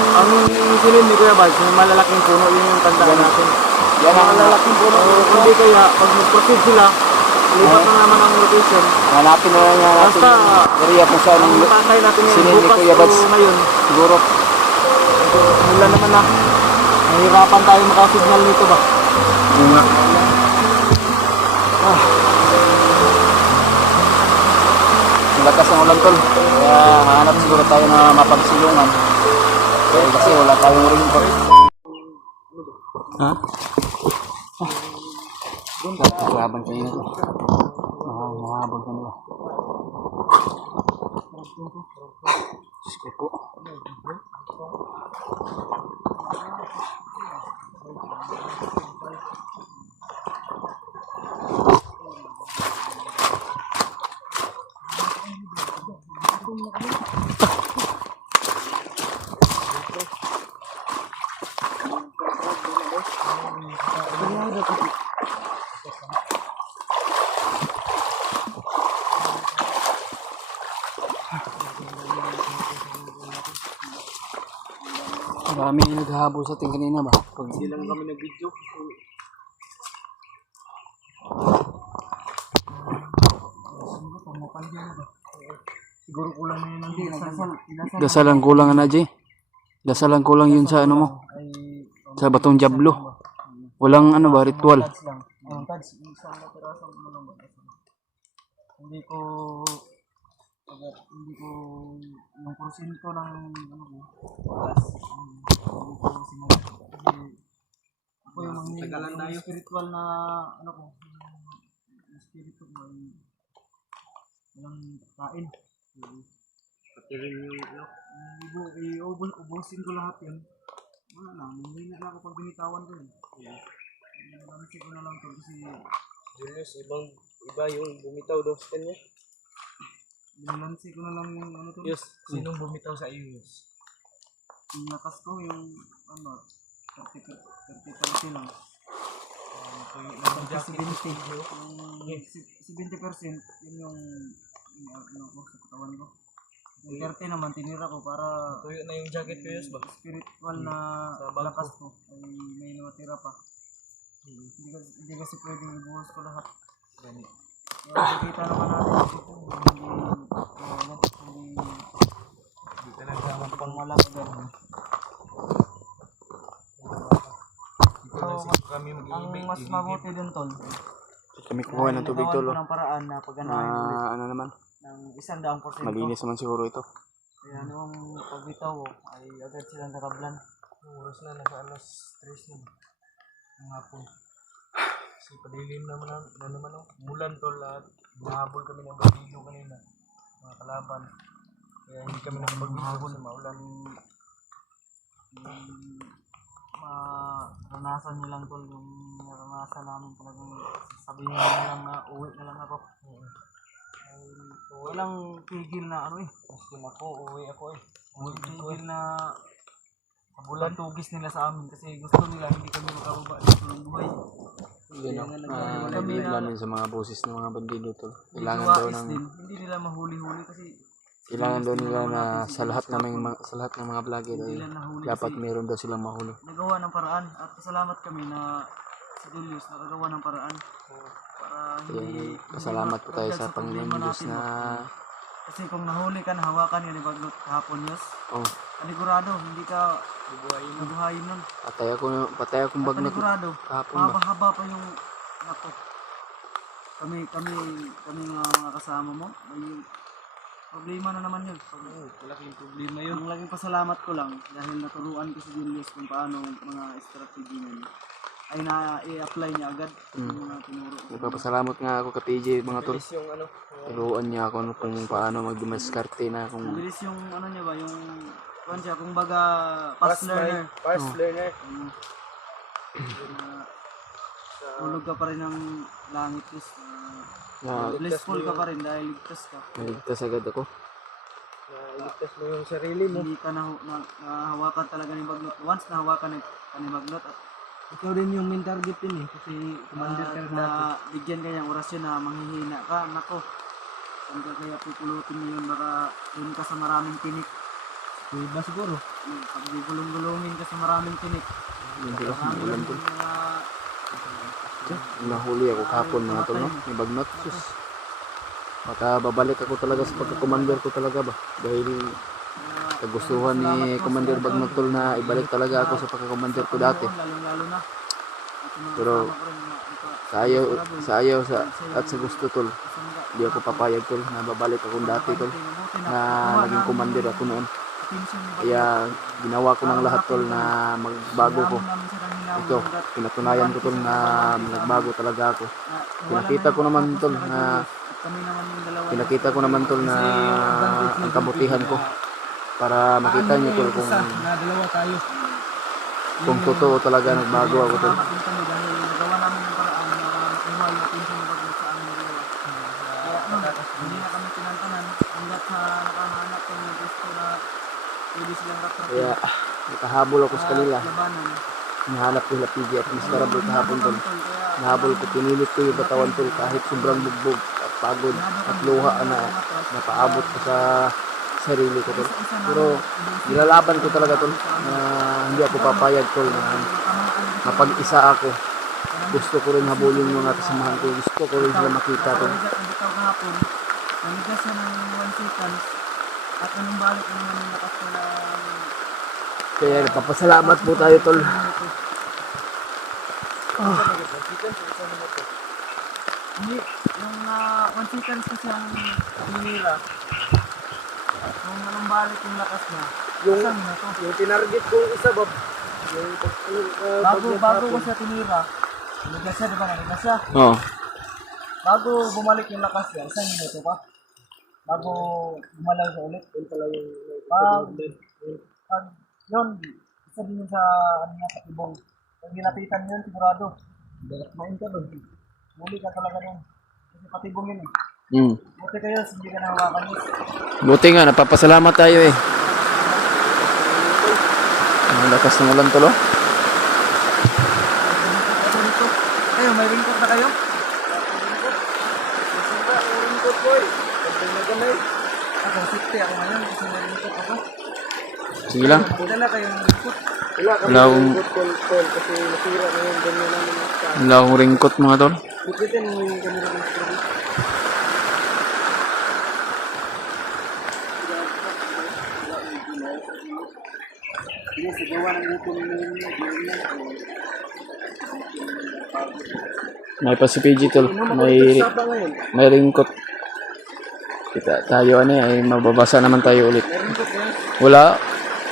Ang silid ni Kuya Bad, yung malalaking puno, yun yung tandaan natin. Yan ang Malalaking puno. Hindi kaya, pag mag-proceed sila, lipat na naman ang location. hanapin na lang natin Basta, yung area kung saan ang ang patay natin silid ngayon, ni bukas Kuya Bad. o ngayon. Siguro. Wala naman na. Nahirapan tayo makasignal nito ba? Yung nga. Ang lakas ng ulan tol. Kaya hanap siguro tayo na mapagsilungan. Kasi wala tayong raincoat. Ha? Naglaban kayo na to. Mahabang kami ba? Diyos ko po. Marami yung naghahabol sa ating kanina ba? Pag Hindi lang kami nag-video. Siguro kulang na yun ang dasal ang kulang na Jay. Dasal ang kulang yun sa ano mo. Sa batong Diablo. Walang ano ba, ritual. Hindi ko yung porsyento ng ano ko ako yung mga spiritual na ano ko yung spirito ko ay walang kain pati rin yung ubusin ko lahat yun wala lang hindi na ako pag binitawan ko yun namansin ko na lang to kasi Julius iba yung bumitaw daw sa kanya. Binansi ko na lang yung ano to. Yes, sinong bumitaw sa iyo, Yes? Yung nakas ko yung ano 30% lang. Yung 70% yun yung ano ko sa katawan ko. Yung 30 naman tinira ko para tuyo na yung jacket ko, Yes ba? Spiritual na lakas ko ay may natira pa. Hindi kasi pwedeng ibuhos ko lahat. Gani. Nakikita naman natin ito hindi talaga magpangmalak agad. Ang mas mabuti dun tol. Kami kukuha ng tubig tol. Ng paraan na pagganahin ulit Ano naman? ng 100%. Malinis naman siguro ito. Kaya noong pagbitaw ay agad silang nakablan. Oras na nasa alas 3 na. Ang hapon. Kasi padilim naman mulan tol at nahabol kami ng bandilo kanina mga kalaban kaya hindi kami nakapagbihabol sa maulan maranasan nyo lang tol yung naranasan namin talagang sabihin nyo lang na uwi na lang ako ay walang tigil na ano maski ako uwi ako walang tigil na bulan tugis nila sa amin kasi gusto nila hindi kami makababa sa tulong buhay. Namin sa mga boses ng mga bandido tol. Kailangan daw ng hindi nila mahuli-huli kasi kailangan daw nila na sa lahat ng mga vlogger ay dapat meron daw silang mahuli. Nagawa ng paraan at pasalamat kami na si Julius nakagawa ng paraan para hindi pasalamat po tayo sa Panginoon Diyos na kasi kung nahuli ka hawakan yun ibaglot kahapon Diyos. Panigurado hindi ka bubuhayin nun. Patay akong bagnot kahapon ba? Mahaba pa yung nako. Kami mga kasama mo may problema na naman yun. Malaking problema yun. Ang laging pasalamat ko lang dahil naturuan ko si Julius kung paano mga strategy niya ay na-i-apply niya agad yung mga tinuro. Nagpapasalamat nga ako kay PJ mga tol. Turuan niya ako kung paano magdimaskarte na kung mabilis yung ano niya ba yung siya kung baga fast learner. Tulog ka pa rin ng langit is blissful ka pa rin dahil ligtas ka. Naligtas agad ako. Iligtas mo yung sarili mo. Hindi ka nahawakan talaga ni Magnot. Once nahawakan ni Magnot at ikaw din yung main target din kasi commander ka na bigyan ka ng orasyon na manghihina ka. Nako, saan ka kaya pupulutin mo yun baka dun ka sa maraming tinik. Yung iba siguro. Pag gulong-gulongin kasi maraming tinik. Hindi kasi Marami ulan lang tol. yung mga... Nahuli ako kahapon mga tol, no? May bagnot. Sus. Baka babalik ako talaga sa pagka-commander ko talaga ba? Dahil kagustuhan ni Commander Bagnot tol na ibalik talaga ako sa pagka-commander ko dati. Lalong-lalo na. Pero sa ayaw at sa gusto tol, hindi ako papayag tol na babalik akong dati tol na naging commander ako noon. Kaya ginawa ko ng lahat tol na magbago ko. Ito, pinatunayan ko tol na nagbago talaga ako. Pinakita ko naman tol na ang kabutihan ko para makita niyo tol kung totoo talaga nagbago ako tol. Nagawa namin ng paraan na makuha yung pinsan ni Bagnot sa aming dalawa. Kaya hindi na kami tinantanan hanggat sa nakahanap ko ng gusto na pwede silang ratratin. Kaya nakahabol ako sa kanila. Labanan. Hinahanap ko yung PG at miserable kahapon tol. Nahabol ko, pinilit ko yung batawan tol kahit sobrang bugbog at pagod at luha na napaabot ko sa sarili ko tol. Pero nilalaban ko talaga tol na hindi ako papayag tol na mapag-isa ako. Gusto ko rin habulin yung mga kasamahan ko. Gusto ko rin sila makita tol. Bitaw kahapon, namigas siya ng 1 seconds at anong balik na naman yung lakas ko na Kaya nagpapasalamat po tayo tol. Hindi, yung 1 seconds kasi ang pinira. Nung anong balik yung lakas niya. Yung tinarget ko isa ba? Bago ko siya tinira. Namigas siya, di ba? Namigas siya. Oo. Bago bumalik yung lakas niya, isang minuto pa. Bago gumalaw siya ulit. Yun pala yung... Yun, isa din yun sa ano nga patibong. Pag nilapitan yun, sigurado. Main ka doon. Muli ka talaga nun. Kasi patibong yun eh. Buti kayo, hindi ka nahawakan yun. Buti nga, napapasalamat tayo eh. Ang lakas ng ulan tol oh. Kayo, may ringkot na kayo? Ringkot boy. Ako, 60 ako ngayon kasi may ringkot ako. Sige lang. Dala kayong ringkot. Wala akong Kasi nasira na yung ganyan namin. wala akong ringkot mga tol. Bukitin mo yung ganyan namin story. Sigawa ng gutom na yun. May pa si PG tol. May ringkot. Kita tayo ano ay mababasa naman tayo ulit. Wala.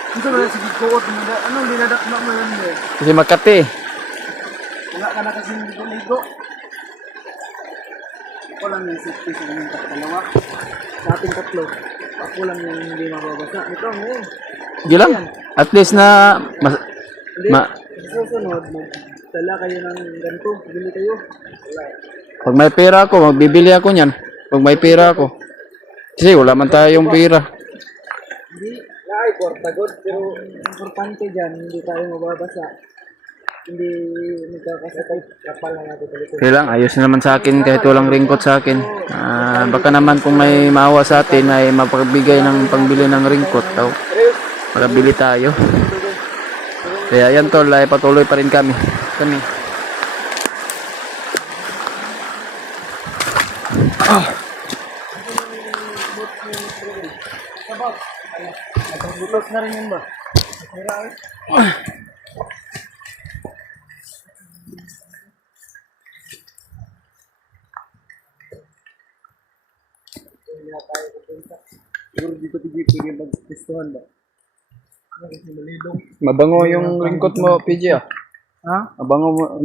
Ito wala sige ko. Anong dinadakma mo yun eh? Kasi Makati. Wala ka na kasing ligo-ligo. Ako lang yung safety sa aming dalawa. Sa ating tatlo. Ako lang yung hindi mababasa. Ito ngayon. Sige lang. At least na Susunod, magdala kayo ng ganito. Bili kayo. Wala. pag may pera ako, magbibili ako niyan. Pag may pera ako. Kasi wala man tayong pera. Hindi. Ay, kwarta god. Pero importante dyan, hindi tayo mababasa. Hindi magkakasakay. Kapal na natin talaga. Okay lang, ayos naman sa akin kahit walang ringkot sa akin. Baka naman kung may maawa sa atin ay mapagbigay ng pangbili ng ringkot. Magabili tayo. Kaya yan tol, ay patuloy pa rin kami. Butos na rin yun ba? Siguro dito pwede mag-testuhan ba? Kasi malilong. Mabango yung ringkot mo, PG ah. Ha?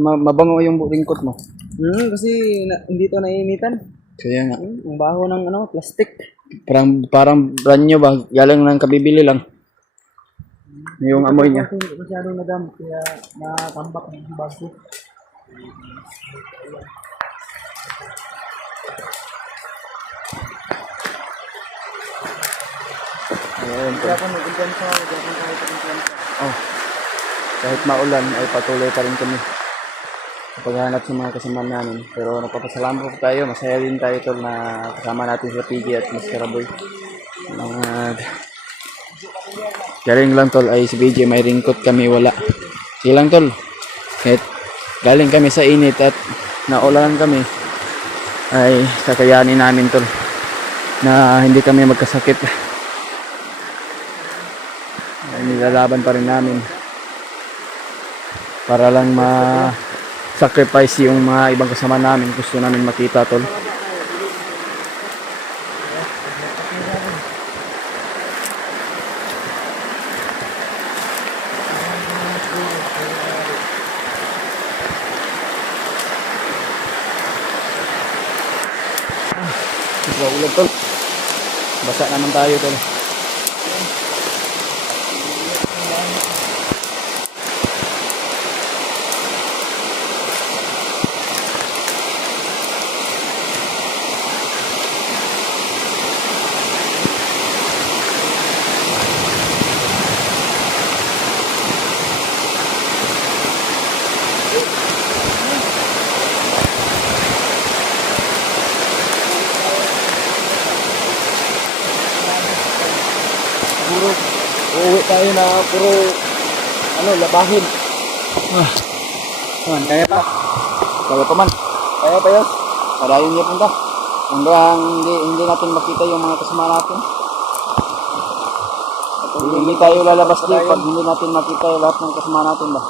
Mabango yung ringkot mo. Kasi hindi to nainitan. Kaya nga. Ang baho ng plastic. Parang brand new ba? Galing ng kabibili lang. Yung amoy niya. Kasi masyadong nadam, kaya natambak ng bago. Ayan, Kaya kung mag-intensa, huwag akong kahit mag-intensa. kahit maulan ay patuloy pa rin kami sa paghahanap sa mga kasama namin. Pero nagpapasalamat po tayo. Masaya din tayo tol na kasama natin sa PG at Mr. Boy. Galing lang tol ay si BJ may ringkot kami wala. Sige lang tol. Kahit galing kami sa init at naulan kami ay kakayanin namin tol na hindi kami magkasakit. Ay, nilalaban pa rin namin para lang ma-sacrifice yung mga ibang kasama namin. Gusto namin makita tol. Ulan tol. Basa naman tayo tol. Puro uuwi tayo na puro labahin. Man, kaya pa. Kaya pa man. Kaya pa yun. Padayon niya punta. Hanggang hindi natin makita yung mga kasama natin. Hindi tayo lalabas din pag hindi natin makita yung lahat ng kasama natin ba.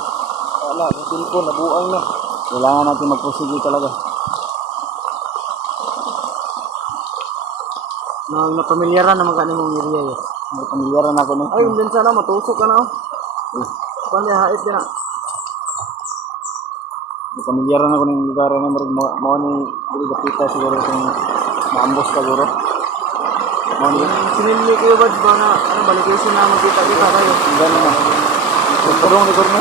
Wala, yung cellphone, nabuang na. Kailangan natin magpursige talaga. Napamilyaran naman ka mong area yun. May pamilyaran ako no. Ay, din sana matusok ka na oh. Paano hait ka na? May pamilyaran ako ng lugar na mga ni Dapita siguro kung maambos ka siguro. Sinili ko ba na balication na magkita-kita kayo? Gano'n na. Pagpurong likor mo?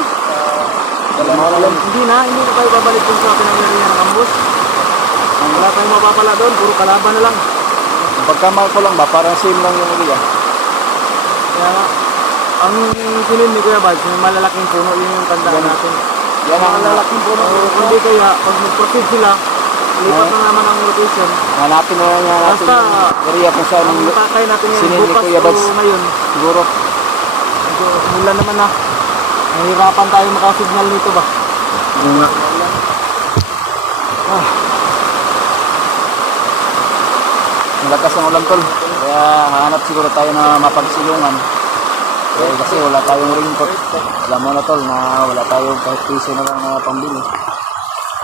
Hindi na tayo babalik dun sa pinangyarihan ng ambos. Wala tayong mapapala doon, puro kalaban na lang. Ang pagkamal ko lang ba, parang same lang yung area. Kaya nga, ang sinili ni Kuya Bad, yung malalaking puno, yun yung tandaan natin. Yan ang malalaking puno. Hindi kaya, pag mag-proceed sila, lipat na naman ang location. Hanapin na lang natin Basta, yung area kung saan ang takay natin sinili ngayon, ni bukas Kuya o Bads. ngayon. Siguro. Medyo mula naman na. Nahihirapan tayo makasignal nito ba? Yung nga. Ang lakas ng ulan tol. Kaya hanap siguro tayo na mapagsilungan. Kasi wala tayong ringkot. Alam mo na tol na wala tayong kahit piso na lang na pambili.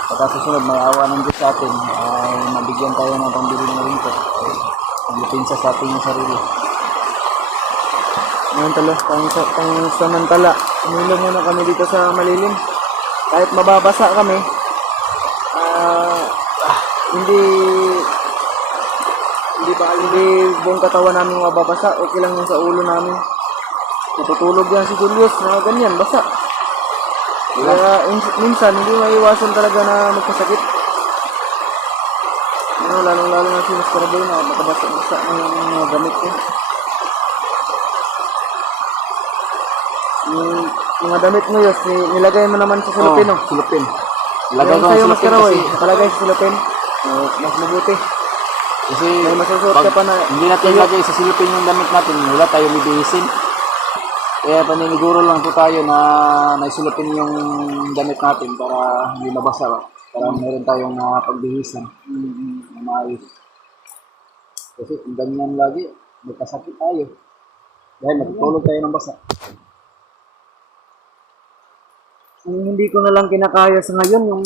Pagka susunod may awa ng Diyos sa atin ay mabigyan tayo ng pambili ng ringkot. Pagpinsa sa ating yung sarili. Ngayon talo, pang samantala. Umilong muna kami dito sa malilim. Kahit mababasa kami, hindi buong katawan namin mababasa. Okay lang yung sa ulo namin. Natutulog yan si Julius na ganyan, basa. Kaya minsan hindi maiwasan talaga na magkasakit. Lalong-lalo na si Mr. Boy na nakabasa-basa na yung mga gamit ko. Yung mga damit mo yun, nilagay mo naman sa silupin, oh. Silupin. Lagay ko sa silupin kasi nakalagay sa silupin. Mas mabuti. Kasi may masusuot ka pa na hindi natin lagay sa silupin yung damit natin, wala tayo bibihisin. Kaya paniniguro lang po tayo na naisulupin yung damit natin para hindi mabasa ba? Para meron tayong pagbihisan na maayos. Kasi kung ganyan lagi, magkasakit tayo. Dahil matutulog tayo ng basa. Kung hindi ko na lang kinakaya sa ngayon, yung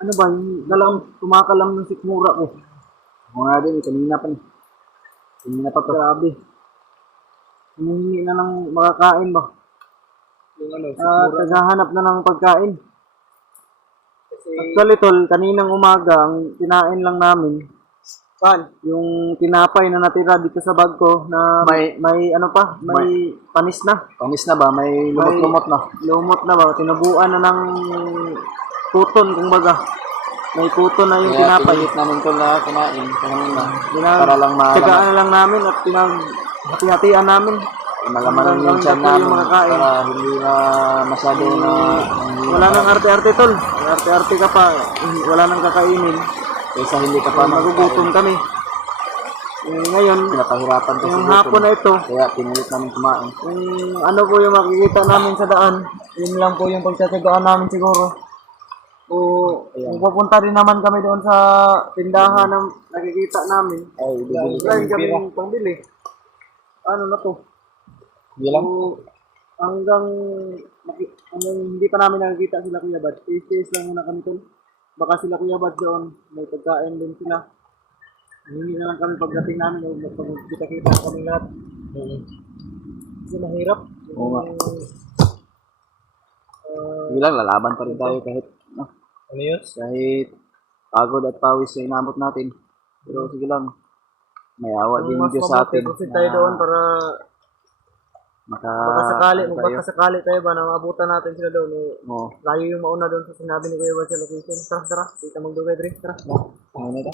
yung tumakalam ng sikmura ko. Mga din, kanina pa. Kanina pa to. Grabe. Humingi na ng makakain ba? Yung naghahanap na ng pagkain. Actually tol, kaninang umaga, ang kinain lang namin, yung tinapay na natira dito sa bag ko na may panis na. Panis na ba? May lumot-lumot na. Lumot na ba? Tinubuan na ng kuton, kung baga. May kuton na yung tinapay. Kaya namin ito na kumain. Para lang tsagaan na lang namin at hati-hatian namin. Malaman yung tiyan namin para hindi na masyado na... Wala nang arte-arte tol. Arte-arte ka pa. Wala nang kakainin. Kaysa hindi ka pa magugutom kami. Ngayon, Pinapahirapan kasi yung gutom. hapon na ito, Kaya pinilit namin kumain. kung ano po yung makikita namin sa daan, yun lang po yung pagtsatsagaan namin siguro. O kung pupunta rin naman kami doon sa tindahan na nakikita namin, Ay, bibili wala rin kami. kami pangbili. Ano na to? Bilang? So, hanggang hindi pa namin nakikita sila Kuya Bad. Stay lang muna kami doon. Baka sila Kuya Bad doon, may pagkain din sila. Hindi na lang kami pagdating namin o pag kita-kita na kami lahat. Kasi mahirap. Oo nga. Uh, Bilang, lalaban pa rin tayo kahit ano yun? kahit pagod at pawis yung inabot natin. Pero sige lang, may awa din yung Diyos sa atin. Proceed tayo doon para baka sakali, ano tayo. baka sakali tayo ba na maabutan natin sila doon. Oo. Layo yung mauna doon sa sinabi ni Kuya Bad sa location. Tara, tara. Kita magdugay, Dre. Tara. Ano na ito?